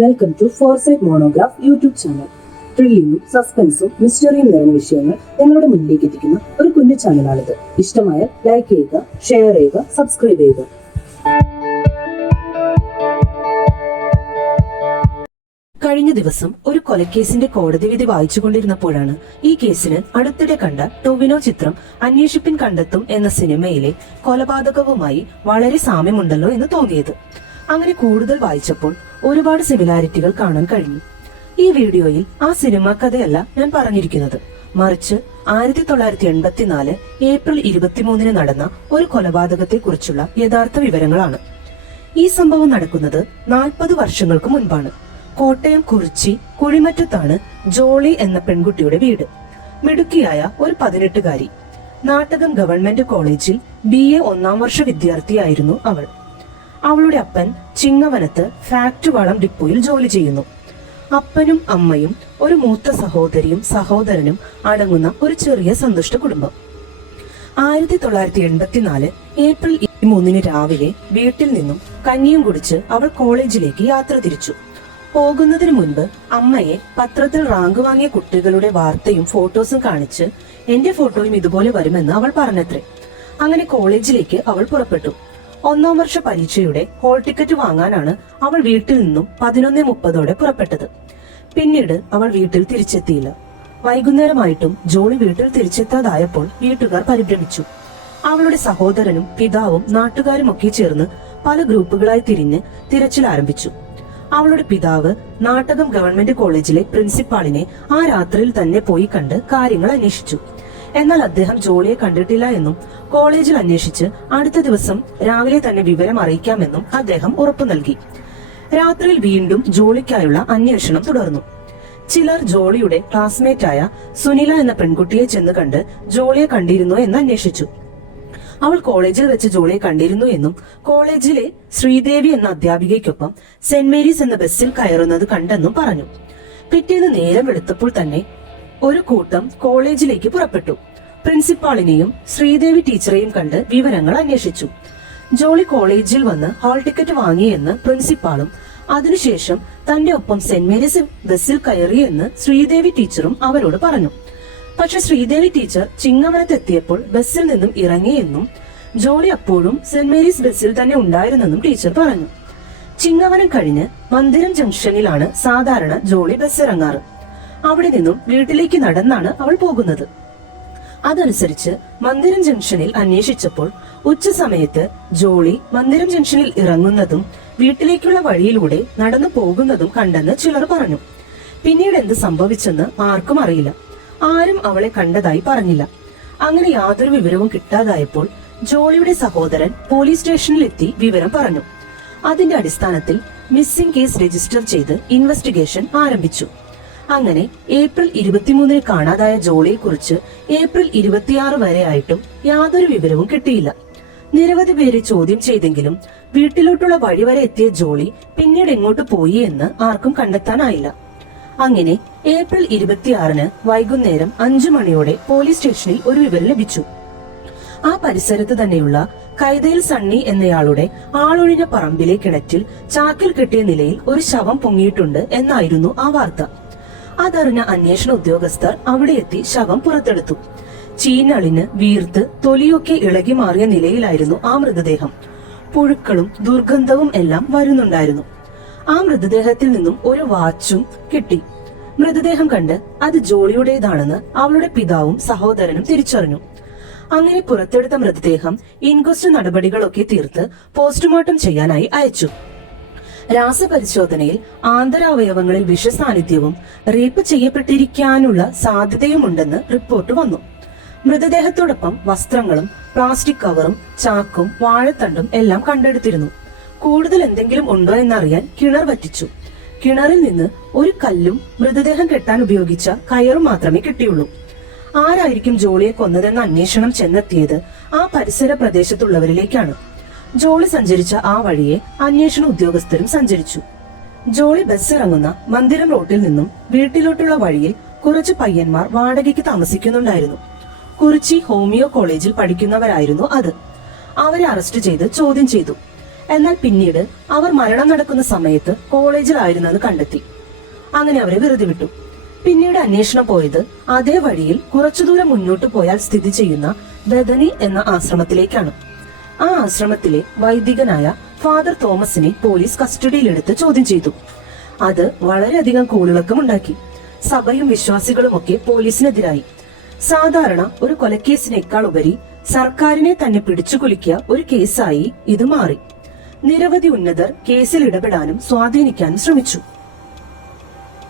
Welcome to Foresight Monograph YouTube channel ത്രില്ലിങ്ങും സസ്പെൻസും മിസ്റ്ററിയും നിറഞ്ഞ വിഷയങ്ങൾ നിങ്ങളുടെ മുന്നിലേക്ക് എത്തിക്കുന്ന ഒരു കുഞ്ഞു ചാനലാണിത്. ഇഷ്ടമായ ലൈക്ക് ചെയ്യുക ഷെയർ ചെയ്യുക സബ്സ്ക്രൈബ് ചെയ്യുക. കഴിഞ്ഞ ദിവസം ഒരു കൊലക്കേസിന്റെ കോടതി വിധി വായിച്ചുകൊണ്ടിരുന്നപ്പോഴാണ് ഈ കേസിന് അടുത്തിടെ കണ്ട ടൊവിനോ ചിത്രം അന്വേഷിപ്പിൻ കണ്ടെത്തും എന്ന സിനിമയിലെ കൊലപാതകവുമായി വളരെ സാമ്യമുണ്ടല്ലോ എന്ന് തോന്നിയത്. അങ്ങനെ കൂടുതൽ വായിച്ചപ്പോൾ ഒരുപാട് സിമിലാരിറ്റികൾ കാണാൻ കഴിഞ്ഞു. ഈ വീഡിയോയിൽ ആ സിനിമ കഥയല്ല ഞാൻ പറഞ്ഞിരിക്കുന്നത്. മറിച്ച് ആയിരത്തി തൊള്ളായിരത്തി എൺപത്തിനാല് ഏപ്രിൽ ഇരുപത്തിമൂന്നിന് നടന്ന ഒരു കൊലപാതകത്തെ കുറിച്ചുള്ള യഥാർത്ഥ വിവരങ്ങളാണ്. ഈ സംഭവം നടക്കുന്നത് നാൽപ്പത് വർഷങ്ങൾക്ക് മുൻപാണ്. കോട്ടയം കുറിച്ചി കുഴിമറ്റത്താണ് ജോളി എന്ന പെൺകുട്ടിയുടെ വീട്. മിടുക്കിയായ ഒരു പതിനെട്ടുകാരി. നാട്ടകം ഗവൺമെന്റ് കോളേജിൽ ബി എ ഒന്നാം വർഷ വിദ്യാർത്ഥിയായിരുന്നു അവൾ. അവളുടെ അപ്പൻ ചിങ്ങവനത്ത് ഫാക്ടറി വളം ഡിപ്പോയിൽ ജോലി ചെയ്യുന്നു. അപ്പനും അമ്മയും ഒരു മൂത്ത സഹോദരിയും സഹോദരനും അടങ്ങുന്ന ഒരു ചെറിയ സന്തുഷ്ട കുടുംബം. ആയിരത്തി തൊള്ളായിരത്തി എൺപത്തിനാല് ഏപ്രിൽ മൂന്നിന് രാവിലെ വീട്ടിൽ നിന്നും കഞ്ഞിയും കുടിച്ച് അവൾ കോളേജിലേക്ക് യാത്ര തിരിച്ചു. പോകുന്നതിന് മുൻപ് അമ്മയെ പത്രത്തിൽ റാങ്ക് വാങ്ങിയ കുട്ടികളുടെ വാർത്തയും ഫോട്ടോസും കാണിച്ച് എന്റെ ഫോട്ടോയും ഇതുപോലെ വരുമെന്ന് അവൾ പറഞ്ഞത്രേ അങ്ങനെ കോളേജിലേക്ക് അവൾ പുറപ്പെട്ടു. ഒന്നാം വർഷ പരീക്ഷയുടെ ഹോൾ ടിക്കറ്റ് വാങ്ങാനാണ് അവൾ വീട്ടിൽ നിന്നും പതിനൊന്ന് മുപ്പതോടെ പുറപ്പെട്ടത്. പിന്നീട് അവൾ വീട്ടിൽ തിരിച്ചെത്തിയില്ല. വൈകുന്നേരമായിട്ടും ജോളി വീട്ടിൽ തിരിച്ചെത്താതായപ്പോൾ വീട്ടുകാർ പരിഭ്രമിച്ചു. അവളുടെ സഹോദരനും പിതാവും നാട്ടുകാരും ഒക്കെ ചേർന്ന് പല ഗ്രൂപ്പുകളായി തിരിഞ്ഞ് തിരച്ചിൽ ആരംഭിച്ചു. അവളുടെ പിതാവ് നാട്ടകം ഗവൺമെന്റ് കോളേജിലെ പ്രിൻസിപ്പാളിനെ ആ രാത്രിയിൽ തന്നെ പോയി കണ്ട് കാര്യങ്ങൾ അന്വേഷിച്ചു. എന്നാൽ അദ്ദേഹം ജോളിയെ കണ്ടിട്ടില്ല എന്നും കോളേജിൽ അന്വേഷിച്ച് അടുത്ത ദിവസം രാവിലെ തന്നെ വിവരം അറിയിക്കാമെന്നും അദ്ദേഹം ഉറപ്പു നൽകി. രാത്രിയിൽ വീണ്ടും ജോളിക്കായുള്ള അന്വേഷണം തുടർന്നു. ചിലർ ജോളിയുടെ ആയ സുനില എന്ന പെൺകുട്ടിയെ ചെന്ന് കണ്ട് ജോളിയെ കണ്ടിരുന്നു എന്ന് അന്വേഷിച്ചു. അവൾ കോളേജിൽ വെച്ച് ജോളിയെ കണ്ടിരുന്നു എന്നും കോളേജിലെ ശ്രീദേവി എന്ന അധ്യാപികയ്ക്കൊപ്പം സെന്റ് മേരീസ് എന്ന ബസ്സിൽ കയറുന്നത് കണ്ടെന്നും പറഞ്ഞു. പിറ്റേന്ന് നേരം വെളുത്തപ്പോൾ തന്നെ ഒരു കൂട്ടം കോളേജിലേക്ക് പുറപ്പെട്ടു. പ്രിൻസിപ്പാളിനെയും ശ്രീദേവി ടീച്ചറെയും കണ്ട് വിവരങ്ങൾ അന്വേഷിച്ചു. ജോളി കോളേജിൽ വന്ന് ഹാൾ ടിക്കറ്റ് വാങ്ങിയെന്ന് പ്രിൻസിപ്പാളും അതിനുശേഷം തന്റെ ഒപ്പം സെന്റ് മേരീസ് ബസ്സിൽ കയറിയെന്ന് ശ്രീദേവി ടീച്ചറും അവരോട് പറഞ്ഞു. പക്ഷെ ശ്രീദേവി ടീച്ചർ ചിങ്ങമനത്തെത്തിയപ്പോൾ ബസ്സിൽ നിന്നും ഇറങ്ങിയെന്നും ജോളി അപ്പോഴും സെന്റ് മേരീസ് ബസ്സിൽ തന്നെ ഉണ്ടായിരുന്നെന്നും ടീച്ചർ പറഞ്ഞു. ചിങ്ങവനം കഴിഞ്ഞ് മന്ദിരം ജംഗ്ഷനിലാണ് സാധാരണ ജോളി ബസ് ഇറങ്ങാറ് അവിടെ നിന്നും വീട്ടിലേക്ക് നടന്നാണ് അവൾ പോകുന്നത്. അതനുസരിച്ച് മന്ദിരം ജംഗ്ഷനിൽ അന്വേഷിച്ചപ്പോൾ ഉച്ച സമയത്ത് ജോളി മന്ദിരം ജംഗ്ഷനിൽ ഇറങ്ങുന്നതും വീട്ടിലേക്കുള്ള വഴിയിലൂടെ നടന്നു പോകുന്നതും കണ്ടെന്ന് ചിലർ പറഞ്ഞു. പിന്നീട് എന്ത് സംഭവിച്ചെന്ന് ആർക്കും അറിയില്ല. ആരും അവളെ കണ്ടതായി പറഞ്ഞില്ല. അങ്ങനെ യാതൊരു വിവരവും കിട്ടാതായപ്പോൾ ജോളിയുടെ സഹോദരൻ പോലീസ് സ്റ്റേഷനിലെത്തി വിവരം പറഞ്ഞു. അതിന്റെ അടിസ്ഥാനത്തിൽ മിസ്സിംഗ് കേസ് രജിസ്റ്റർ ചെയ്ത് ഇൻവെസ്റ്റിഗേഷൻ ആരംഭിച്ചു. അങ്ങനെ ഏപ്രിൽ ഇരുപത്തിമൂന്നിന് കാണാതായ ജോളിയെ കുറിച്ച് ഏപ്രിൽ ഇരുപത്തിയാറ് വരെ ആയിട്ടും യാതൊരു വിവരവും കിട്ടിയില്ല. നിരവധി പേരെ ചോദ്യം ചെയ്തെങ്കിലും വീട്ടിലോട്ടുള്ള വഴി വരെ എത്തിയ ജോളി പിന്നീട് എങ്ങോട്ട് പോയി എന്ന് ആർക്കും കണ്ടെത്താനായില്ല. അങ്ങനെ ഏപ്രിൽ ഇരുപത്തിയാറിന് വൈകുന്നേരം അഞ്ചു മണിയോടെ പോലീസ് സ്റ്റേഷനിൽ ഒരു വിവരം ലഭിച്ചു. ആ പരിസരത്ത് തന്നെയുള്ള കൈതയിൽ സണ്ണി എന്നയാളുടെ ആളൊഴിഞ്ഞ പറമ്പിലെ കിണറ്റിൽ ചാക്കിൽ കെട്ടിയ നിലയിൽ ഒരു ശവം പൊങ്ങിയിട്ടുണ്ട് എന്നായിരുന്നു ആ വാർത്ത. അതറിഞ്ഞ അന്വേഷണ ഉദ്യോഗസ്ഥർ അവിടെ എത്തി ശവം പുറത്തെടുത്തു. ചീനളിന് വീർത്ത് തൊലിയൊക്കെ ഇളകി മാറിയ നിലയിലായിരുന്നു ആ മൃതദേഹം. പുഴുക്കളും ദുർഗന്ധവും എല്ലാം വരുന്നുണ്ടായിരുന്നു. ആ മൃതദേഹത്തിൽ നിന്നും ഒരു വാച്ചും കിട്ടി. മൃതദേഹം കണ്ട് അത് ജോളിയുടേതാണെന്ന് അവളുടെ പിതാവും സഹോദരനും തിരിച്ചറിഞ്ഞു. അങ്ങനെ പുറത്തെടുത്ത മൃതദേഹം ഇൻക്വസ്റ്റ് നടപടികളൊക്കെ തീർത്ത് പോസ്റ്റ്മോർട്ടം ചെയ്യാനായി അയച്ചു. രാസപരിശോധനയിൽ ആന്തരാവയവങ്ങളിൽ വിഷസാന്നിധ്യവും റേപ്പ് ചെയ്യപ്പെട്ടിരിക്കാനുള്ള സാധ്യതയുമുണ്ടെന്ന് റിപ്പോർട്ട് വന്നു. മൃതദേഹത്തോടൊപ്പം വസ്ത്രങ്ങളും പ്ലാസ്റ്റിക് കവറും ചാക്കും വാഴത്തണ്ടും എല്ലാം കണ്ടെടുത്തിരുന്നു. കൂടുതൽ എന്തെങ്കിലും ഉണ്ടോ എന്നറിയാൻ കിണർ വറ്റിച്ചു. കിണറിൽ നിന്ന് ഒരു കല്ലും മൃതദേഹം കെട്ടാൻ ഉപയോഗിച്ച കയറും മാത്രമേ കിട്ടിയുള്ളൂ. ആരായിരിക്കും ജോളിയെ കൊന്നതെന്ന അന്വേഷണം ചെന്നെത്തിയത് ആ പരിസര പ്രദേശത്തുള്ളവരിലേക്കാണ്. ജോളി സഞ്ചരിച്ച ആ വഴിയെ അന്വേഷണ ഉദ്യോഗസ്ഥരും സഞ്ചരിച്ചു. ജോളി ബസ് ഇറങ്ങുന്ന മന്ദിരം റോട്ടിൽ നിന്നും വീട്ടിലോട്ടുള്ള വഴിയിൽ കുറച്ച് പയ്യന്മാർ വാടകയ്ക്ക് താമസിക്കുന്നുണ്ടായിരുന്നു. കുറിച്ചി ഹോമിയോ കോളേജിൽ പഠിക്കുന്നവരായിരുന്നു അത്. അവരെ അറസ്റ്റ് ചെയ്ത് ചോദ്യം ചെയ്തു. എന്നാൽ പിന്നീട് അവർ മരണം നടക്കുന്ന സമയത്ത് കോളേജിലായിരുന്നത് കണ്ടെത്തി. അങ്ങനെ അവരെ വെറുതെ വിട്ടു. പിന്നീട് അന്വേഷണം പോയത് അതേ വഴിയിൽ കുറച്ചു ദൂരം മുന്നോട്ട് പോയാൽ സ്ഥിതി ചെയ്യുന്ന ബദനി എന്ന ആശ്രമത്തിലേക്കാണ്. ആ ആശ്രമത്തിലെ വൈദികനായ ഫാദർ തോമസിനെ പോലീസ് കസ്റ്റഡിയിലെടുത്ത് ചോദ്യം ചെയ്തു. അത് വളരെയധികം കൂളിളക്കമുണ്ടാക്കി. സഭയും വിശ്വാസികളുമൊക്കെ പോലീസിനെതിരായി. സാധാരണ ഒരു കൊലക്കേസിനേക്കാൾ ഉപരി സർക്കാരിനെ തന്നെ പിടിച്ചുകുലുക്കിയ ഒരു കേസായി ഇത് മാറി. നിരവധി ഉന്നതർ കേസിൽ ഇടപെടാനും സ്വാധീനിക്കാനും ശ്രമിച്ചു.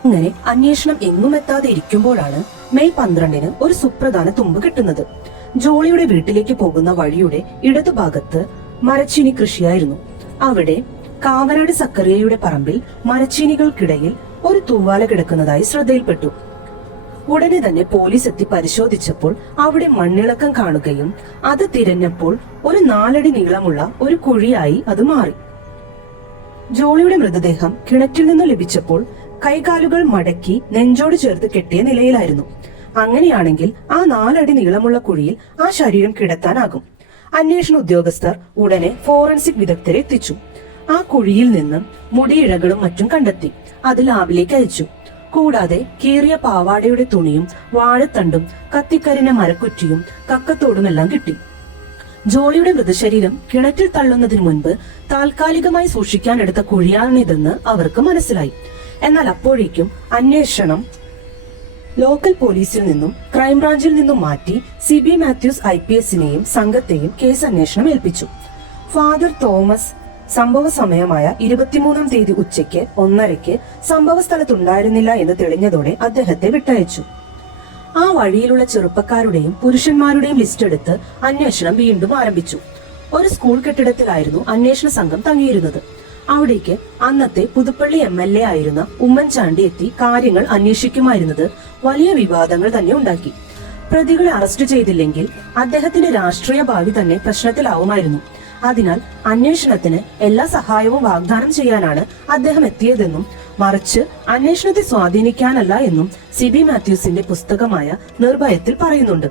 അങ്ങനെ അന്വേഷണം എങ്ങുമെത്താതെ ഇരിക്കുമ്പോഴാണ് മെയ് പന്ത്രണ്ടിന് ഒരു സുപ്രധാന തുമ്പ് കിട്ടുന്നത്. ജോളിയുടെ വീട്ടിലേക്ക് പോകുന്ന വഴിയുടെ ഇടതുഭാഗത്ത് മരച്ചീനി കൃഷിയായിരുന്നു. അവിടെ കാവനാട് സക്കറിയയുടെ പറമ്പിൽ മരച്ചീനികൾക്കിടയിൽ ഒരു തൂവാല കിടക്കുന്നതായി ശ്രദ്ധയിൽപ്പെട്ടു. ഉടനെ തന്നെ പോലീസ് എത്തി പരിശോധിച്ചപ്പോൾ അവിടെ മണ്ണിളക്കം കാണുകയും അത് തിരഞ്ഞപ്പോൾ ഒരു നാലടി നീളമുള്ള ഒരു കുഴിയായി അത് മാറി. ജോളിയുടെ മൃതദേഹം കിണറ്റിൽ നിന്ന് ലഭിച്ചപ്പോൾ കൈകാലുകൾ മടക്കി നെഞ്ചോട് ചേർത്ത് കെട്ടിയ നിലയിലായിരുന്നു. അങ്ങനെയാണെങ്കിൽ ആ നാലടി നീളമുള്ള കുഴിയിൽ ആ ശരീരം കിടത്താനാകും. അന്വേഷണ ഉദ്യോഗസ്ഥർ ഉടനെ ഫോറൻസിക് വിദഗ്ധരെ എത്തിച്ചു. ആ കുഴിയിൽ നിന്നും മുടിയിഴകളും മറ്റും കണ്ടെത്തി. അത് ലാബിലേക്ക് അയച്ചു. കൂടാതെ കീറിയ പാവാടയുടെ തുണിയും വാഴത്തണ്ടും കത്തിക്കരിഞ്ഞ മരക്കുറ്റിയും കക്കത്തോടുമെല്ലാം കിട്ടി. ജോളിയുടെ മൃതശരീരം കിണറ്റിൽ തള്ളുന്നതിന് മുൻപ് താൽക്കാലികമായി സൂക്ഷിക്കാൻ എടുത്ത കുഴിയാണിതെന്ന് അവർക്ക് മനസ്സിലായി. എന്നാൽ അപ്പോഴേക്കും അന്വേഷണം ലോക്കൽ പോലീസിൽ നിന്നും ക്രൈംബ്രാഞ്ചിൽ നിന്നും മാറ്റി C B Mathews I P എസിനെയും സംഘത്തെയും കേസ് അന്വേഷണം ഏൽപ്പിച്ചു. ഫാദർ തോമസ് സംഭവ സമയമായ ഇരുപത്തിമൂന്നാം തീയതി ഉച്ചയ്ക്ക് ഒന്നരയ്ക്ക് സംഭവ സ്ഥലത്തുണ്ടായിരുന്നില്ല എന്ന് തെളിഞ്ഞതോടെ അദ്ദേഹത്തെ വിട്ടയച്ചു. ആ വഴിയിലുള്ള ചെറുപ്പക്കാരുടെയും പുരുഷന്മാരുടെയും ലിസ്റ്റ് എടുത്ത് അന്വേഷണം വീണ്ടും ആരംഭിച്ചു. ഒരു സ്കൂൾ കെട്ടിടത്തിലായിരുന്നു അന്വേഷണ സംഘം തങ്ങിയിരുന്നത്. അവിടേക്ക് അന്നത്തെ പുതുപ്പള്ളി എം എൽ എ ആയിരുന്ന ഉമ്മൻചാണ്ടി എത്തി കാര്യങ്ങൾ അന്വേഷിക്കുമായിരുന്നത് വലിയ വിവാദങ്ങൾ തന്നെ ഉണ്ടാക്കി. പ്രതികളെ അറസ്റ്റ് ചെയ്തില്ലെങ്കിൽ അദ്ദേഹത്തിന്റെ രാഷ്ട്രീയ ഭാവി തന്നെ പ്രശ്നത്തിലാവുമായിരുന്നു. അതിനാൽ അന്വേഷണത്തിന് എല്ലാ സഹായവും വാഗ്ദാനം ചെയ്യാനാണ് അദ്ദേഹം എത്തിയതെന്നും മറിച്ച് അന്വേഷണത്തെ സ്വാധീനിക്കാനല്ല എന്നും സി ബി മാത്യൂസിന്റെ പുസ്തകമായ നിർഭയത്തിൽ പറയുന്നുണ്ട്.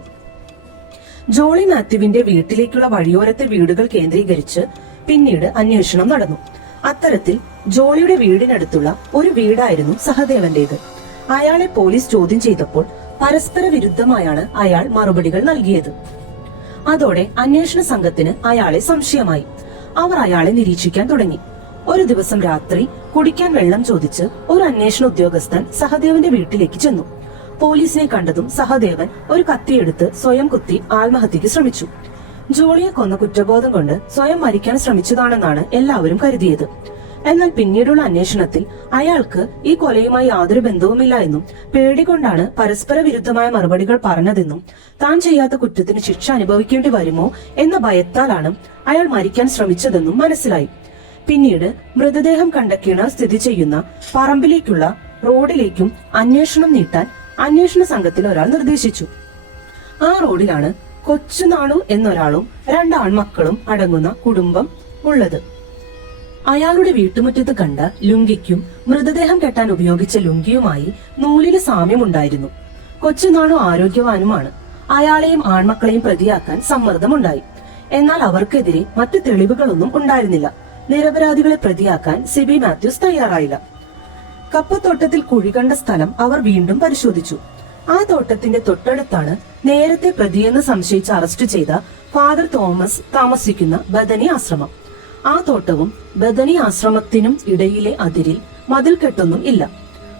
ജോളി മാത്യുവിന്റെ വീട്ടിലേക്കുള്ള വഴിയോരത്തെ വീടുകൾ കേന്ദ്രീകരിച്ച് പിന്നീട് അന്വേഷണം നടന്നു. അത്തരത്തിൽ ജോളിയുടെ വീടിനടുത്തുള്ള ഒരു വീടായിരുന്നു സഹദേവന്റേത്. അയാളെ പോലീസ് ചോദ്യം ചെയ്തപ്പോൾ പരസ്പര വിരുദ്ധമായാണ് അയാൾ മറുപടികൾ നൽകിയത്. അതോടെ അന്വേഷണ സംഘത്തിന് അയാളെ സംശയമായി. അവർ അയാളെ നിരീക്ഷിക്കാൻ തുടങ്ങി. ഒരു ദിവസം രാത്രി കുടിക്കാൻ വെള്ളം ചോദിച്ച് ഒരു അന്വേഷണ ഉദ്യോഗസ്ഥൻ സഹദേവന്റെ വീട്ടിലേക്ക് ചെന്നു. പോലീസിനെ കണ്ടതും സഹദേവൻ ഒരു കത്തിയെടുത്ത് സ്വയം കുത്തി ആത്മഹത്യക്ക് ശ്രമിച്ചു. ജോളിയെ കൊന്ന കുറ്റബോധം കൊണ്ട് സ്വയം മരിക്കാൻ ശ്രമിച്ചതാണെന്നാണ് എല്ലാവരും കരുതിയത്. എന്നാൽ പിന്നീടുള്ള അന്വേഷണത്തിൽ അയാൾക്ക് ഈ കൊലയുമായി യാതൊരു ബന്ധവുമില്ല എന്നും പേടികൊണ്ടാണ് പരസ്പര വിരുദ്ധമായ മറുപടികൾ പറഞ്ഞതെന്നും താൻ ചെയ്യാത്ത കുറ്റത്തിന് ശിക്ഷ അനുഭവിക്കേണ്ടി വരുമോ എന്ന ഭയത്താലാണ് അയാൾ മരിക്കാൻ ശ്രമിച്ചതെന്നും മനസ്സിലായി. പിന്നീട് മൃതദേഹം കണ്ട കിണർ സ്ഥിതി ചെയ്യുന്ന പറമ്പിലേക്കുള്ള റോഡിലേക്കും അന്വേഷണം നീട്ടാൻ അന്വേഷണ സംഘത്തിൽ ഒരാൾ നിർദ്ദേശിച്ചു. ആ റോഡിലാണ് കൊച്ചുനാണു എന്നൊരാളും രണ്ട് ആൺമക്കളും അടങ്ങുന്ന കുടുംബം ഉള്ളത്. അയാളുടെ വീട്ടുമുറ്റത്ത് കണ്ട ലുങ്കിക്കും മൃതദേഹം കെട്ടാൻ ഉപയോഗിച്ച ലുങ്കിയുമായി നൂലിന് സാമ്യമുണ്ടായിരുന്നു. കൊച്ചുനാണു ആരോഗ്യവാനുമാണ്. അയാളെയും ആൺമക്കളെയും പ്രതിയാക്കാൻ സമ്മർദ്ദമുണ്ടായി. എന്നാൽ അവർക്കെതിരെ മറ്റു തെളിവുകളൊന്നും ഉണ്ടായിരുന്നില്ല. നിരപരാധികളെ പ്രതിയാക്കാൻ സിബി മാത്യൂസ് തയ്യാറായില്ല. കപ്പത്തോട്ടത്തിൽ കുഴികണ്ട സ്ഥലം അവർ വീണ്ടും പരിശോധിച്ചു. ആ തോട്ടത്തിന്റെ തൊട്ടടുത്താണ് നേരത്തെ പ്രതിയെന്ന് സംശയിച്ച് അറസ്റ്റ് ചെയ്ത ഫാദർ തോമസ് താമസിക്കുന്ന ബദനി ആശ്രമം. ആ തോട്ടവും ബദനി ആശ്രമത്തിനും ഇടയിലെ അതിരിൽ മതിൽ കെട്ടൊന്നും ഇല്ല.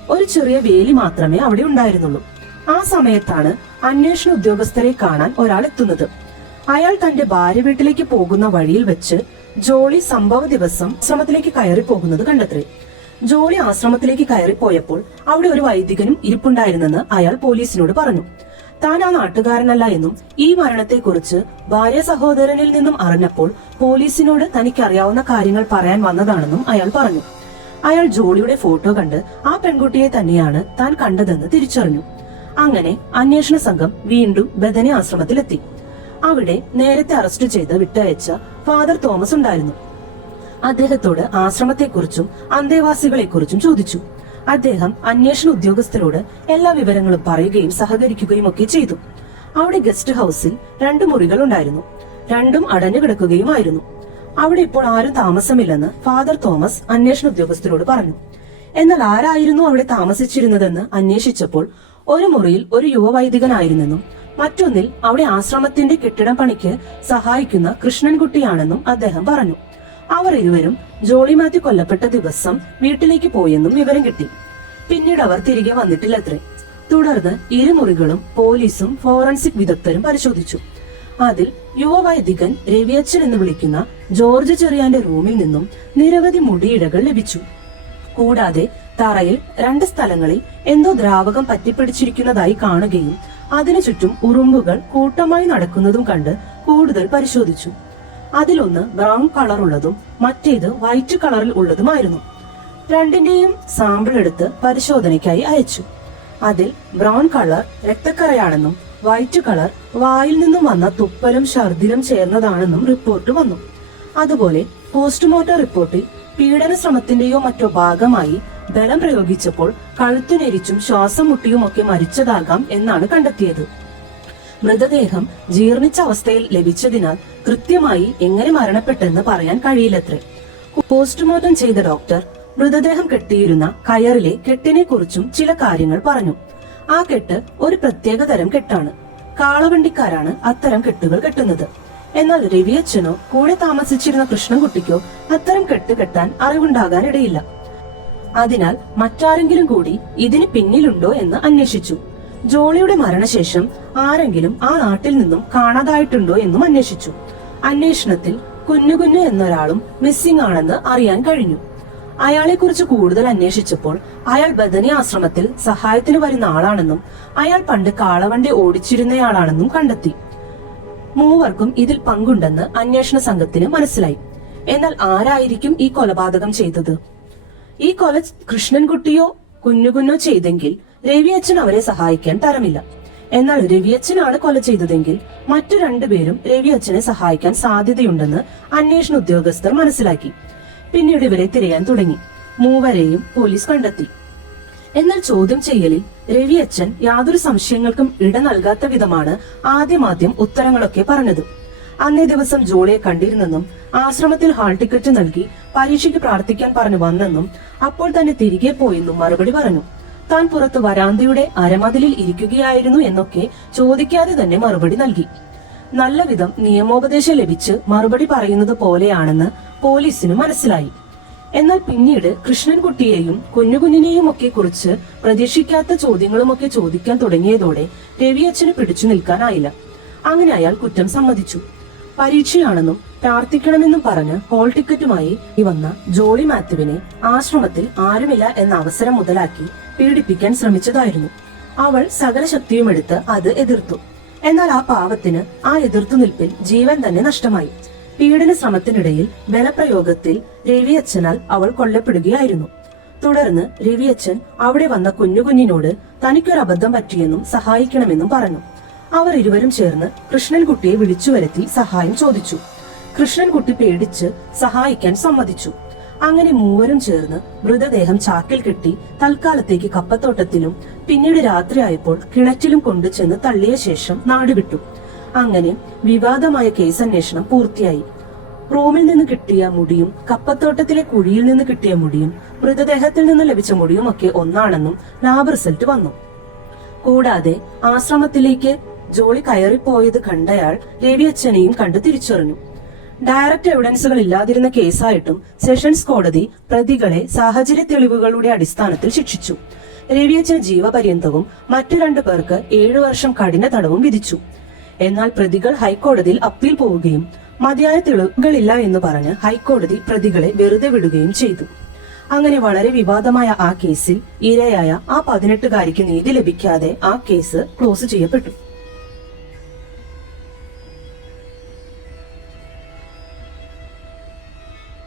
ഒരു ചെറിയ വേലി മാത്രമേ അവിടെ ഉണ്ടായിരുന്നുള്ളൂ. ആ സമയത്താണ് അന്വേഷണ ഉദ്യോഗസ്ഥരെ കാണാൻ ഒരാൾ എത്തുന്നത്. അയാൾ തന്റെ ഭാര്യ വീട്ടിലേക്ക് പോകുന്ന വഴിയിൽ വെച്ച് ജോളി സംഭവ ദിവസം ആശ്രമത്തിലേക്ക് കയറി പോകുന്നത് കണ്ടെത്തി ജോളി ആശ്രമത്തിലേക്ക് കയറിപ്പോയപ്പോൾ അവിടെ ഒരു വൈദികനും ഇരിപ്പുണ്ടായിരുന്നെന്ന് അയാൾ പോലീസിനോട് പറഞ്ഞു. താൻ ആ നാട്ടുകാരനല്ല എന്നും ഈ മരണത്തെക്കുറിച്ച് ഭാര്യ സഹോദരനിൽ നിന്നും അറിഞ്ഞപ്പോൾ പോലീസിനോട് തനിക്ക് അറിയാവുന്ന കാര്യങ്ങൾ പറയാൻ വന്നതാണെന്നും അയാൾ പറഞ്ഞു. അയാൾ ജോളിയുടെ ഫോട്ടോ കണ്ട് ആ പെൺകുട്ടിയെ തന്നെയാണ് താൻ കണ്ടതെന്ന് തിരിച്ചറിഞ്ഞു. അങ്ങനെ അന്വേഷണ സംഘം വീണ്ടും ബദനെ ആശ്രമത്തിലെത്തി. അവിടെ നേരത്തെ അറസ്റ്റ് ചെയ്ത് വിട്ടയച്ച ഫാദർ തോമസ് ഉണ്ടായിരുന്നു. അദ്ദേഹത്തോട് ആശ്രമത്തെക്കുറിച്ചും അന്തേവാസികളെക്കുറിച്ചും ചോദിച്ചു. അദ്ദേഹം അന്വേഷണ ഉദ്യോഗസ്ഥരോട് എല്ലാ വിവരങ്ങളും പറയുകയും സഹകരിക്കുകയും ഒക്കെ ചെയ്തു. അവിടെ ഗസ്റ്റ് ഹൗസിൽ രണ്ട് മുറികൾ ഉണ്ടായിരുന്നു. രണ്ടും അടഞ്ഞു കിടക്കുകയുമായിരുന്നു. അവിടെ ഇപ്പോൾ ആരും താമസമില്ലെന്ന് ഫാദർ തോമസ് അന്വേഷണ ഉദ്യോഗസ്ഥരോട് പറഞ്ഞു. എന്നാൽ ആരായിരുന്നു അവിടെ താമസിച്ചിരുന്നതെന്ന് അന്വേഷിച്ചപ്പോൾ ഒരു മുറിയിൽ ഒരു യുവവൈദികനായിരുന്നെന്നും മറ്റൊന്നിൽ അവിടെ ആശ്രമത്തിന്റെ കെട്ടിടം പണിക്ക് സഹായിക്കുന്ന കൃഷ്ണൻകുട്ടിയാണെന്നും അദ്ദേഹം പറഞ്ഞു. അവർ ഇരുവരും ജോളി മാത്യു കൊല്ലപ്പെട്ട ദിവസം വീട്ടിലേക്ക് പോയെന്നും വിവരം കിട്ടി. പിന്നീട് അവർ തിരികെ വന്നിട്ടില്ലത്രേ. തുടർന്ന് ഇരുമുറികളും പോലീസും ഫോറൻസിക് വിദഗ്ധരും പരിശോധിച്ചു. അതിൽ യുവവൈദികൻ രവിയച്ചൻ എന്ന് വിളിക്കുന്ന ജോർജ് ചെറിയാന്റെ റൂമിൽ നിന്നും നിരവധി മുടിയിടകൾ ലഭിച്ചു. കൂടാതെ തറയിൽ രണ്ട് സ്ഥലങ്ങളിൽ എന്തോ ദ്രാവകം പറ്റിപ്പിടിച്ചിരിക്കുന്നതായി കാണുകയും അതിനു ചുറ്റും ഉറുമ്പുകൾ കൂട്ടമായി നടക്കുന്നതും കണ്ട് കൂടുതൽ പരിശോധിച്ചു. അതിലൊന്ന് ബ്രൗൺ കളറുള്ളതും മറ്റേത് വൈറ്റ് കളറിൽ ഉള്ളതുമായിരുന്നു. രണ്ടിന്റെയും സാമ്പിൾ എടുത്ത് പരിശോധനയ്ക്കായി അയച്ചു. അതിൽ ബ്രൗൺ കളർ രക്തക്കറയാണെന്നും വൈറ്റ് കളർ വായിൽ നിന്നും വന്ന തുപ്പലും ഛർദിലും ചേർന്നതാണെന്നും റിപ്പോർട്ട് വന്നു. അതുപോലെ പോസ്റ്റ്മോർട്ടം റിപ്പോർട്ടിൽ പീഡന ശ്രമത്തിന്റെയോ മറ്റോ ഭാഗമായി ബലം പ്രയോഗിച്ചപ്പോൾ കഴുത്തിനെരിച്ചും ശ്വാസം മുട്ടിയുമൊക്കെ മരിച്ചതാകാം എന്നാണ് കണ്ടെത്തിയത്. മൃതദേഹം ജീർണിച്ച അവസ്ഥയിൽ ലഭിച്ചതിനാൽ കൃത്യമായി എങ്ങനെ മരണപ്പെട്ടെന്ന് പറയാൻ കഴിയില്ലത്രേ. പോസ്റ്റ്മോർട്ടം ചെയ്ത ഡോക്ടർ മൃതദേഹം കെട്ടിയിരുന്ന കയറിലെ കെട്ടിനെ കുറിച്ചും ചില കാര്യങ്ങൾ പറഞ്ഞു. ആ കെട്ട് ഒരു പ്രത്യേക തരം കെട്ടാണ്. കാളവണ്ടിക്കാരാണ് അത്തരം കെട്ടുകൾ കെട്ടുന്നത്. എന്നാൽ രവിയച്ഛനോ കൂടെ താമസിച്ചിരുന്ന കൃഷ്ണൻകുട്ടിക്കോ അത്തരം കെട്ട് കെട്ടാൻ അറിവുണ്ടാകാനിടയില്ല. അതിനാൽ മറ്റാരെങ്കിലും കൂടി ഇതിന് പിന്നിലുണ്ടോ എന്ന് അന്വേഷിച്ചു. ജോളിയുടെ മരണശേഷം ആരെങ്കിലും ആ നാട്ടിൽ നിന്നും കാണാതായിട്ടുണ്ടോ എന്നും അന്വേഷിച്ചു. അന്വേഷണത്തിൽ കുഞ്ഞു കുഞ്ഞു എന്നൊരാളും മിസ്സിംഗ് ആണെന്ന് അറിയാൻ കഴിഞ്ഞു. അയാളെക്കുറിച്ച് കൂടുതൽ അന്വേഷിച്ചപ്പോൾ അയാൾ ബദനി ആശ്രമത്തിൽ സഹായത്തിന് വരുന്ന ആളാണെന്നും അയാൾ പണ്ട് കാളവണ്ടി ഓടിച്ചിരുന്നയാളാണെന്നും കണ്ടെത്തി. മൂവർക്കും ഇതിൽ പങ്കുണ്ടെന്ന് അന്വേഷണ സംഘത്തിന് മനസ്സിലായി. എന്നാൽ ആരായിരിക്കും ഈ കൊലപാതകം ചെയ്തത്? ഈ കൊല കൃഷ്ണൻകുട്ടിയോ കുഞ്ഞുകുഞ്ഞോ ചെയ്തെങ്കിൽ രവിയച്ഛൻ അവരെ സഹായിക്കാൻ തരമില്ല. എന്നാൽ രവിയച്ഛനാണ് കൊല ചെയ്തതെങ്കിൽ മറ്റു രണ്ടുപേരും രവിയച്ഛനെ സഹായിക്കാൻ സാധ്യതയുണ്ടെന്ന് അന്വേഷണ ഉദ്യോഗസ്ഥർ മനസ്സിലാക്കി. പിന്നീട് ഇവരെ തിരയാൻ തുടങ്ങി. മൂവരെയും പോലീസ് കണ്ടെത്തി. എന്നാൽ ചോദ്യം ചെയ്യലിൽ രവിയച്ഛൻ യാതൊരു സംശയങ്ങൾക്കും ഇട നൽകാത്ത വിധമാണ് ആദ്യമാദ്യം ഉത്തരങ്ങളൊക്കെ പറഞ്ഞത്. അന്നേ ദിവസം ജോളിയെ കണ്ടിരുന്നെന്നും ആശ്രമത്തിൽ ഹാൾ ടിക്കറ്റ് നൽകി പരീക്ഷയ്ക്ക് പ്രാർത്ഥിക്കാൻ പറഞ്ഞു വന്നെന്നും അപ്പോൾ തന്നെ തിരികെ പോയെന്നും മറുപടി പറഞ്ഞു. താൻ പുറത്ത് വരാന്തയുടെ അരമതിലിൽ ഇരിക്കുകയായിരുന്നു എന്നൊക്കെ ചോദിക്കാതെ തന്നെ മറുപടി നൽകി. നല്ല വിധം നിയമോപദേശം ലഭിച്ച് മറുപടി പറയുന്നത് പോലെയാണെന്ന് പോലീസിന് മനസ്സിലായി. എന്നാൽ പിന്നീട് കൃഷ്ണൻകുട്ടിയെയും കുഞ്ഞുകുഞ്ഞിനെയും ഒക്കെ കുറിച്ച് പ്രതീക്ഷിക്കാത്ത ചോദ്യങ്ങളുമൊക്കെ ചോദിക്കാൻ തുടങ്ങിയതോടെ രവിയച്ഛന് പിടിച്ചു നിൽക്കാനായില്ല. അങ്ങനെ അയാൾ കുറ്റം സമ്മതിച്ചു. പരീക്ഷയാണെന്നും പ്രാർത്ഥിക്കണമെന്നും പറഞ്ഞ് ഹോൾ ടിക്കറ്റുമായി വന്ന ജോളി മാത്യുവിനെ ആശ്രമത്തിൽ ആരുമില്ല എന്ന അവസരം മുതലാക്കി പീഡിപ്പിക്കാൻ ശ്രമിച്ചതായിരുന്നു. അവൾ സകല ശക്തിയും എടുത്ത് അത് എതിർത്തു. എന്നാൽ ആ പാവത്തിന് ആ എതിർത്തുനിൽപ്പിൽ ജീവൻ തന്നെ നഷ്ടമായി. പീഡന ശ്രമത്തിനിടയിൽ ബലപ്രയോഗത്തിൽ രവിയച്ഛനാൽ അവൾ കൊല്ലപ്പെടുകയായിരുന്നു. തുടർന്ന് രവിയച്ഛൻ അവിടെ വന്ന കുഞ്ഞുകുഞ്ഞിനോട് തനിക്കൊരു അബദ്ധം പറ്റിയെന്നും സഹായിക്കണമെന്നും പറഞ്ഞു. അവർ ഇരുവരും ചേർന്ന് കൃഷ്ണൻകുട്ടിയെ വിളിച്ചു വരുത്തി സഹായം ചോദിച്ചു. കൃഷ്ണൻകുട്ടി പേടിച്ച് സഹായിക്കാൻ സമ്മതിച്ചു. അങ്ങനെ മൂവരും ചേർന്ന് മൃതദേഹം ചാക്കിൽ കെട്ടി തൽക്കാലത്തേക്ക് കപ്പത്തോട്ടത്തിലും പിന്നീട് രാത്രിയായപ്പോൾ കിണറ്റിലും കൊണ്ടു ചെന്ന് തള്ളിയ ശേഷം നാടുവിട്ടു അങ്ങനെ വിവാദമായ കേസ് അന്വേഷണം പൂർത്തിയായി. റൂമിൽ നിന്ന് കിട്ടിയ മുടിയും കപ്പത്തോട്ടത്തിലെ കുഴിയിൽ നിന്ന് കിട്ടിയ മുടിയും മൃതദേഹത്തിൽ നിന്ന് ലഭിച്ച മുടിയും ഒക്കെ ഒന്നാണെന്നും ലാബ് റിസൾട്ട് വന്നു. കൂടാതെ ആശ്രമത്തിലേക്ക് ജോളി കയറിപ്പോയത് കണ്ടയാൾ രവിയച്ഛനെയും കണ്ടു തിരിച്ചറിഞ്ഞു. ഡയറക്റ്റ് എവിഡൻസുകൾ ഇല്ലാതിരുന്ന കേസായിട്ടും സെഷൻസ് കോടതി പ്രതികളെ സാഹചര്യ തെളിവുകളുടെ അടിസ്ഥാനത്തിൽ ശിക്ഷിച്ചു. രവിയച്ഛൻ ജീവപര്യന്തവും മറ്റു രണ്ടു പേർക്ക് ഏഴു വർഷം കഠിന തടവും വിധിച്ചു. എന്നാൽ പ്രതികൾ ഹൈക്കോടതിയിൽ അപ്പീൽ പോവുകയും മതിയായ തെളിവുകളില്ല എന്ന് പറഞ്ഞ് ഹൈക്കോടതി പ്രതികളെ വെറുതെ വിടുകയും ചെയ്തു. അങ്ങനെ വളരെ വിവാദമായ ആ കേസിൽ ഇരയായ ആ പതിനെട്ടുകാരിക്ക് നീതി ലഭിക്കാതെ ആ കേസ് ക്ലോസ് ചെയ്യപ്പെട്ടു.